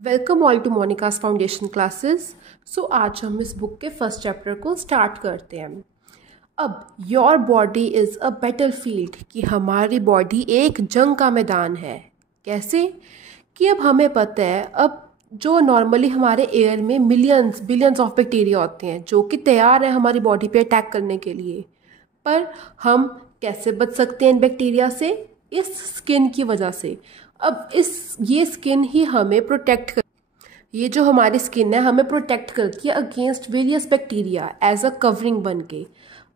Welcome all to Monica's foundation classes. So आज हम इस बुक के फर्स्ट चैप्टर को स्टार्ट करते हैं। अब your body is a battle field, कि हमारी बॉडी एक जंग का मैदान है। कैसे? कि अब हमें पता है, अब जो नॉर्मली हमारे एयर में मिलियंस बिलियंस ऑफ बैक्टीरिया होते हैं जो कि तैयार है हमारी बॉडी पे अटैक करने के लिए, पर हम कैसे बच सकते हैं इन बैक्टीरिया से? इस स्किन की वजह से। अब ये स्किन ही हमें प्रोटेक्ट कर, ये जो हमारी स्किन है हमें प्रोटेक्ट करती है against various bacteria as a covering बन के।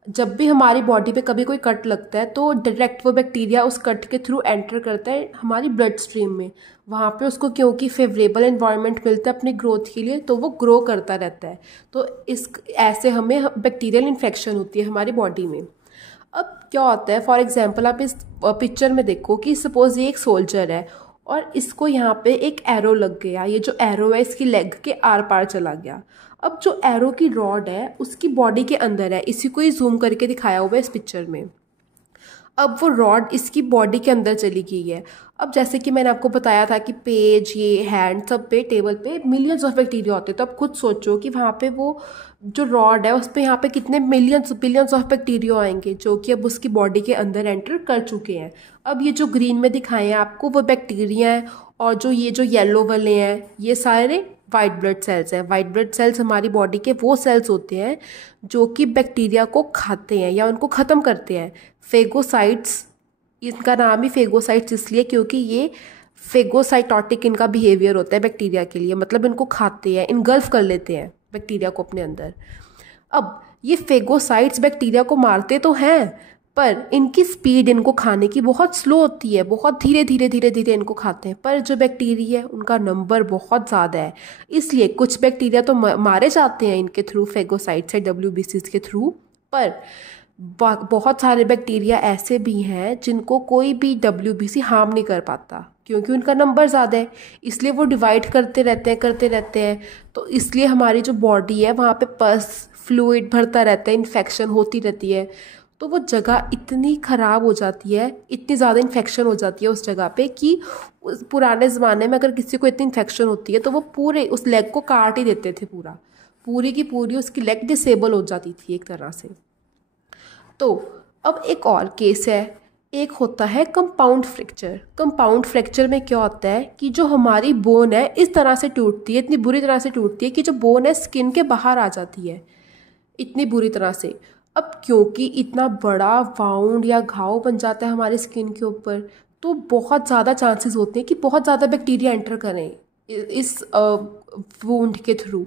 जब भी हमारी बॉडी पे कभी कोई कट लगता है तो डायरेक्ट वो बैक्टीरिया उस कट के थ्रू एंटर करता है हमारी ब्लड स्ट्रीम में। वहाँ पे उसको क्योंकि फेवरेबल एनवायरनमेंट मिलता है अपनी ग्रोथ के लिए, तो वो ग्रो करता रहता है। तो इस ऐसे हमें बैक्टीरियल इन्फेक्शन होती है हमारी बॉडी में। अब क्या होता है, फॉर एग्जाम्पल आप इस पिक्चर में देखो कि सपोज ये एक सोल्जर है और इसको यहाँ पे एक एरो लग गया। ये जो एरो है इसकी लेग के आर पार चला गया। अब जो एरो की रॉड है उसकी बॉडी के अंदर है, इसी को ही जूम करके दिखाया हुआ है इस पिक्चर में। अब वो रॉड इसकी बॉडी के अंदर चली गई है। अब जैसे कि मैंने आपको बताया था कि पेज, ये हैंड, सब पे टेबल पे मिलियंस ऑफ बैक्टीरिया होते हैं। तो अब खुद सोचो कि वहाँ पे वो जो रॉड है उस पर यहाँ पे कितने मिलियंस बिलियंस ऑफ बैक्टीरिया आएंगे जो कि अब उसकी बॉडी के अंदर एंटर कर चुके हैं। अब ये जो ग्रीन में दिखाए हैं आपको वो बैक्टीरिया हैं, और जो ये जो येलो वाले हैं ये सारे वाइट ब्लड सेल्स हैं। वाइट ब्लड सेल्स हमारी बॉडी के वो सेल्स होते हैं जो कि बैक्टीरिया को खाते हैं या उनको ख़त्म करते हैं। फेगोसाइट्स, इनका नाम ही फेगोसाइट्स इसलिए क्योंकि ये फेगोसाइटोटिक इनका बिहेवियर होता है बैक्टीरिया के लिए, मतलब इनको खाते हैं, इनगल्फ कर लेते हैं बैक्टीरिया को अपने अंदर। अब ये फेगोसाइट्स बैक्टीरिया को मारते तो हैं, पर इनकी स्पीड इनको खाने की बहुत स्लो होती है, बहुत धीरे धीरे धीरे धीरे इनको खाते हैं। पर जो बैक्टीरिया है उनका नंबर बहुत ज़्यादा है, इसलिए कुछ बैक्टीरिया तो मारे जाते हैं इनके थ्रू, फेगोसाइट्स से WBCs के थ्रू। पर बहुत सारे बैक्टीरिया ऐसे भी हैं जिनको कोई भी WBC हार्म नहीं कर पाता क्योंकि उनका नंबर ज़्यादा है, इसलिए वो डिवाइड करते रहते हैं। तो इसलिए हमारी जो बॉडी है वहाँ पे पस फ्लूइड भरता रहता है, इन्फेक्शन होती रहती है। तो वो जगह इतनी ख़राब हो जाती है, इतनी ज़्यादा इन्फेक्शन हो जाती है उस जगह पे कि पुराने ज़माने में अगर किसी को इतनी इन्फेक्शन होती है तो वो पूरे उस लेग को काट ही देते थे, पूरी की पूरी उसकी लेग डिसेबल हो जाती थी एक तरह से। तो अब एक और केस है, एक होता है कंपाउंड फ्रैक्चर। कंपाउंड फ्रैक्चर में क्या होता है कि जो हमारी बोन है इस तरह से टूटती है, इतनी बुरी तरह से टूटती है कि जो बोन है स्किन के बाहर आ जाती है, इतनी बुरी तरह से। अब क्योंकि इतना बड़ा वाउंड या घाव बन जाता है हमारी स्किन के ऊपर, तो बहुत ज़्यादा चांसेस होते हैं कि बहुत ज़्यादा बैक्टीरिया एंटर करें इस वुंड के थ्रू।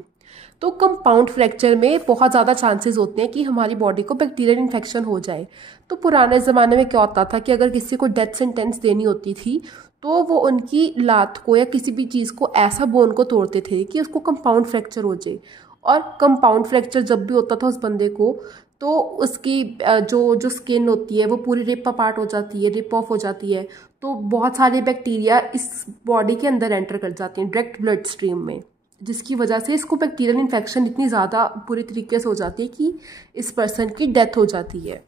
तो कंपाउंड फ्रैक्चर में बहुत ज़्यादा चांसेस होते हैं कि हमारी बॉडी को बैक्टीरियल इन्फेक्शन हो जाए। तो पुराने ज़माने में क्या होता था कि अगर किसी को डेथ सेंटेंस देनी होती थी तो वो उनकी लात को या किसी भी चीज़ को ऐसा बोन को तोड़ते थे कि उसको कंपाउंड फ्रैक्चर हो जाए। और कंपाउंड फ्रैक्चर जब भी होता था उस बंदे को, तो उसकी जो स्किन होती है वो पूरी रिप अपार्ट हो जाती है, रिप ऑफ हो जाती है। तो बहुत सारे बैक्टीरिया इस बॉडी के अंदर एंटर कर जाते हैं डायरेक्ट ब्लड स्ट्रीम में, जिसकी वजह से इसको बैक्टीरियल इन्फेक्शन इतनी ज़्यादा बुरी तरीके से हो जाती है कि इस पर्सन की डेथ हो जाती है।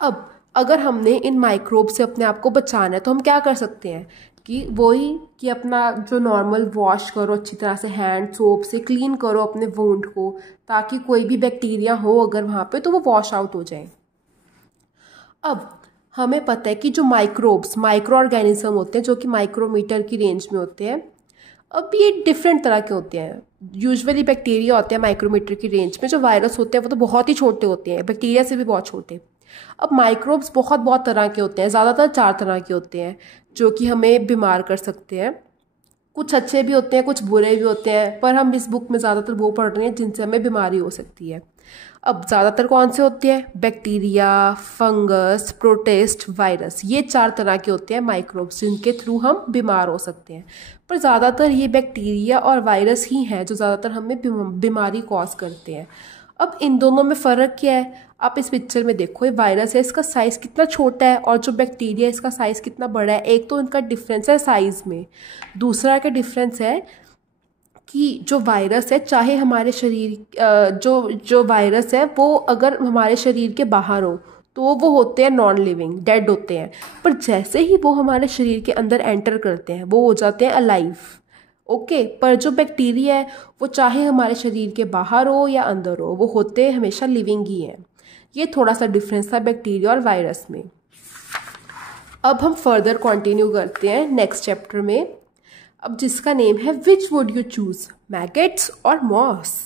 अब अगर हमने इन माइक्रोब से अपने आप को बचाना है तो हम क्या कर सकते हैं कि वही कि अपना जो नॉर्मल वॉश करो, अच्छी तरह से हैंड सोप से क्लीन करो अपने वुंड को, ताकि कोई भी बैक्टीरिया हो अगर वहाँ पे तो वो वॉश आउट हो जाए। अब हमें पता है कि जो माइक्रोब्स, माइक्रो ऑर्गेनिज्म होते हैं जो कि माइक्रोमीटर की रेंज में होते हैं, अब ये डिफरेंट तरह के होते हैं। यूजुअली बैक्टीरिया होते हैं माइक्रोमीटर की रेंज में, जो वायरस होते हैं वो तो बहुत ही छोटे होते हैं, बैक्टीरिया से भी बहुत छोटे। अब माइक्रोब्स बहुत तरह के होते हैं, ज़्यादातर 4 तरह के होते हैं जो कि हमें बीमार कर सकते हैं। कुछ अच्छे भी होते हैं, कुछ बुरे भी होते हैं, पर हम इस बुक में ज़्यादातर वो पढ़ रहे हैं जिनसे हमें बीमारी हो सकती है। अब ज़्यादातर कौन से होते हैं? Bacteria, fungus, protist, virus. ये 4 तरह के होते हैं माइक्रोब्स जिनके थ्रू हम बीमार हो सकते हैं। पर ज़्यादातर ये बैक्टीरिया और वायरस ही हैं जो ज़्यादातर हमें बीमारी कॉज करते हैं। अब इन दोनों में फ़र्क क्या है? आप इस पिक्चर में देखो, ये वायरस है, इसका साइज़ कितना छोटा है, और जो बैक्टीरिया है इसका साइज़ कितना बड़ा है। एक तो इनका डिफरेंस है साइज़ में, दूसरा का डिफरेंस है कि जो वायरस है, चाहे हमारे शरीर जो वायरस है वो अगर हमारे शरीर के बाहर हो तो वो होते हैं नॉन लिविंग, डेड होते हैं। पर जैसे ही वो हमारे शरीर के अंदर एंटर करते हैं वो हो जाते हैं अलाइव, ओके। पर जो बैक्टीरिया है वो चाहे हमारे शरीर के बाहर हो या अंदर हो, वो होते हमेशा लिविंग ही हैं। ये थोड़ा सा डिफरेंस था बैक्टीरिया और वायरस में। अब हम फर्दर कंटिन्यू करते हैं नेक्स्ट चैप्टर में, अब जिसका नेम है which would you choose, maggots और मॉस।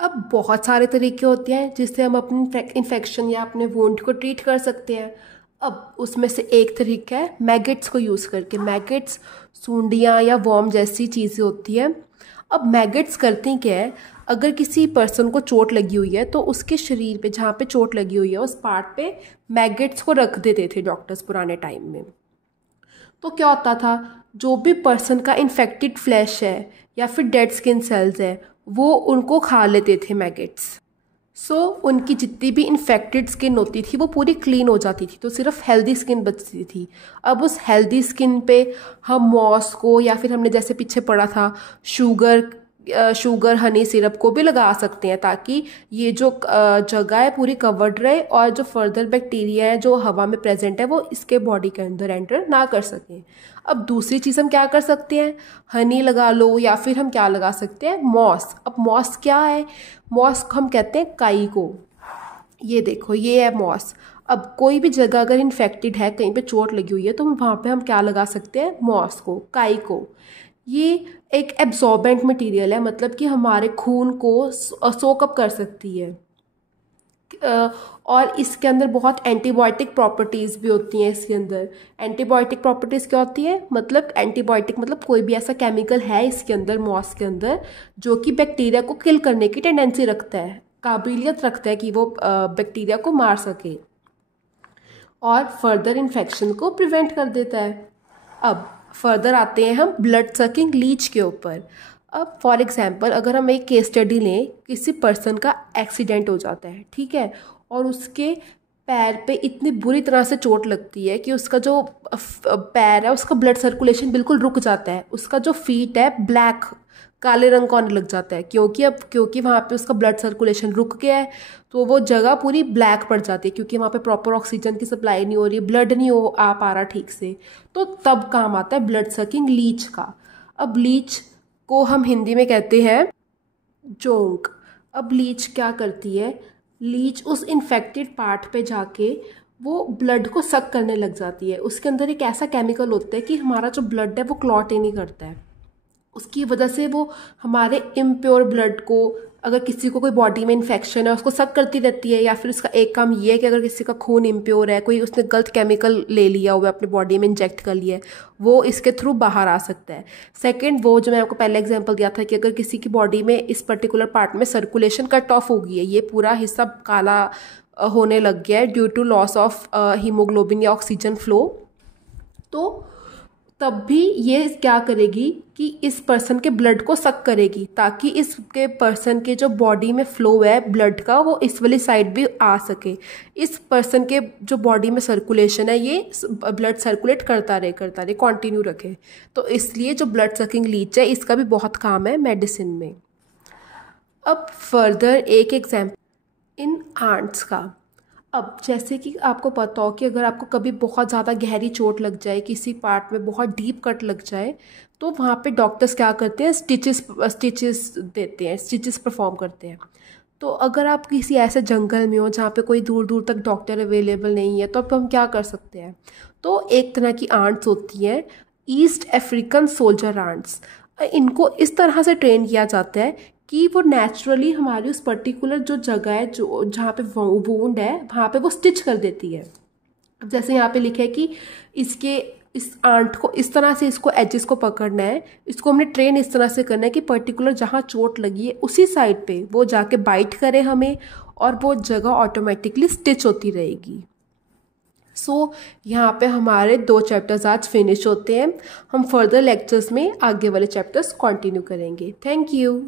अब बहुत सारे तरीके होते हैं जिससे हम अपनी इन्फेक्शन या अपने वुंड को ट्रीट कर सकते हैं। अब उसमें से एक तरीका है मैगेट्स को यूज़ करके। मैगेट्स सूंडियाँ या वॉर्म जैसी चीज़ें होती हैं। अब मैगेट्स करते हैं क्या है, अगर किसी पर्सन को चोट लगी हुई है तो उसके शरीर पे जहाँ पे चोट लगी हुई है उस पार्ट पे मैगेट्स को रख देते थे डॉक्टर्स पुराने टाइम में। तो क्या होता था, जो भी पर्सन का इन्फेक्टेड फ्लैश है या फिर डेड स्किन सेल्स है वो उनको खा लेते थे मैगेट्स। सो उनकी जितनी भी इन्फेक्टेड स्किन होती थी वो पूरी क्लीन हो जाती थी, तो सिर्फ हेल्दी स्किन बचती थी। अब उस हेल्दी स्किन पे हम मॉस को या फिर हमने जैसे पीछे पढ़ा था शुगर हनी सिरप को भी लगा सकते हैं, ताकि ये जो जगह है पूरी कवर्ड रहे और जो फर्दर बैक्टीरिया है जो हवा में प्रेजेंट है वो इसके बॉडी के अंदर एंटर ना कर सकें। अब दूसरी चीज़ हम क्या कर सकते हैं, हनी लगा लो या फिर हम क्या लगा सकते हैं, मॉस। अब मॉस क्या है, मॉस हम कहते हैं काई को। ये देखो ये है मॉस। अब कोई भी जगह अगर इन्फेक्टेड है, कहीं पे चोट लगी हुई है, तो वहाँ पे हम क्या लगा सकते हैं, मॉस को, काई को। ये एक एब्जॉर्बेंट मटेरियल है, मतलब कि हमारे खून को सोकअप कर सकती है। और इसके अंदर बहुत एंटीबायोटिक प्रॉपर्टीज़ भी होती हैं इसके अंदर। एंटीबायोटिक प्रॉपर्टीज़ क्या होती है, मतलब एंटीबायोटिक मतलब कोई भी ऐसा केमिकल है इसके अंदर, मॉस के अंदर, जो कि बैक्टीरिया को किल करने की टेंडेंसी रखता है, काबिलियत रखता है कि वो बैक्टीरिया को मार सके और फर्दर इन्फेक्शन को प्रिवेंट कर देता है। अब फर्दर आते हैं हम ब्लड सकिंग लीच के ऊपर। अब फॉर एग्जांपल अगर हम एक केस स्टडी लें, किसी पर्सन का एक्सीडेंट हो जाता है, ठीक है, और उसके पैर पे इतनी बुरी तरह से चोट लगती है कि उसका जो पैर है उसका ब्लड सर्कुलेशन बिल्कुल रुक जाता है, उसका जो फीट है ब्लैक काले रंग का होने लग जाता है, क्योंकि वहाँ पे उसका ब्लड सर्कुलेशन रुक गया है, तो वो जगह पूरी ब्लैक पड़ जाती है, क्योंकि वहाँ पे प्रॉपर ऑक्सीजन की सप्लाई नहीं हो रही, ब्लड नहीं आ पा रहा ठीक से। तो तब काम आता है ब्लड सकिंग लीच का। अब लीच को हम हिंदी में कहते हैं जोंक। अब लीच क्या करती है, लीच उस इन्फेक्टेड पार्ट पे जाके वो ब्लड को सक करने लग जाती है। उसके अंदर एक ऐसा केमिकल होता है कि हमारा जो ब्लड है वो क्लॉट ही नहीं करता है, उसकी वजह से वो हमारे इम्प्योर ब्लड को, अगर किसी को कोई बॉडी में इन्फेक्शन है उसको सक करती रहती है, या फिर उसका एक काम ये है कि अगर किसी का खून इम्प्योर है, कोई उसने गलत केमिकल ले लिया हुआ है अपनी बॉडी में इंजेक्ट कर लिया है, वो इसके थ्रू बाहर आ सकता है। सेकंड, वो जो मैं आपको पहले एग्जांपल दिया था कि अगर किसी की बॉडी में इस पर्टिकुलर पार्ट में सर्कुलेशन कट ऑफ हो गई है, ये पूरा हिस्सा काला होने लग गया है due to loss of haemoglobin या ऑक्सीजन फ्लो, तो तब भी ये क्या करेगी कि इस पर्सन के ब्लड को सक करेगी, ताकि इसके पर्सन के जो बॉडी में फ्लो है ब्लड का वो इस वाली साइड भी आ सके। इस पर्सन के जो बॉडी में सर्कुलेशन है ये ब्लड सर्कुलेट करता रहे कंटिन्यू रखे। तो इसलिए जो ब्लड सकिंग लीच है इसका भी बहुत काम है मेडिसिन में। अब फर्दर एक एग्जाम्पल इन आंट्स का। अब जैसे कि आपको पता हो कि अगर आपको कभी बहुत ज़्यादा गहरी चोट लग जाए, किसी पार्ट में बहुत डीप कट लग जाए, तो वहाँ पे डॉक्टर्स क्या करते हैं, स्टिचेस देते हैं, स्टिचेस परफॉर्म करते हैं। तो अगर आप किसी ऐसे जंगल में हो जहाँ पे कोई दूर दूर तक डॉक्टर अवेलेबल नहीं है, तो अब हम क्या कर सकते हैं, तो एक तरह की आंट्स होती हैं, ईस्ट अफ्रीकन सोल्जर आंट्स। इनको इस तरह से ट्रेन किया जाता है कि वो नेचुरली हमारी उस पर्टिकुलर जो जगह है जो जहाँ पे वुंड है वहाँ पे वो स्टिच कर देती है। अब जैसे यहाँ पे लिखा है कि इस आंट को इस तरह से इसको एजेस को पकड़ना है, इसको हमने ट्रेन इस तरह से करना है कि पर्टिकुलर जहाँ चोट लगी है उसी साइड पे वो जाके बाइट करे हमें, और वो जगह ऑटोमेटिकली स्टिच होती रहेगी। सो यहाँ पे हमारे 2 चैप्टर्स आज फिनिश होते हैं। हम फर्दर लेक्चर्स में आगे वाले चैप्टर्स कंटिन्यू करेंगे। Thank you.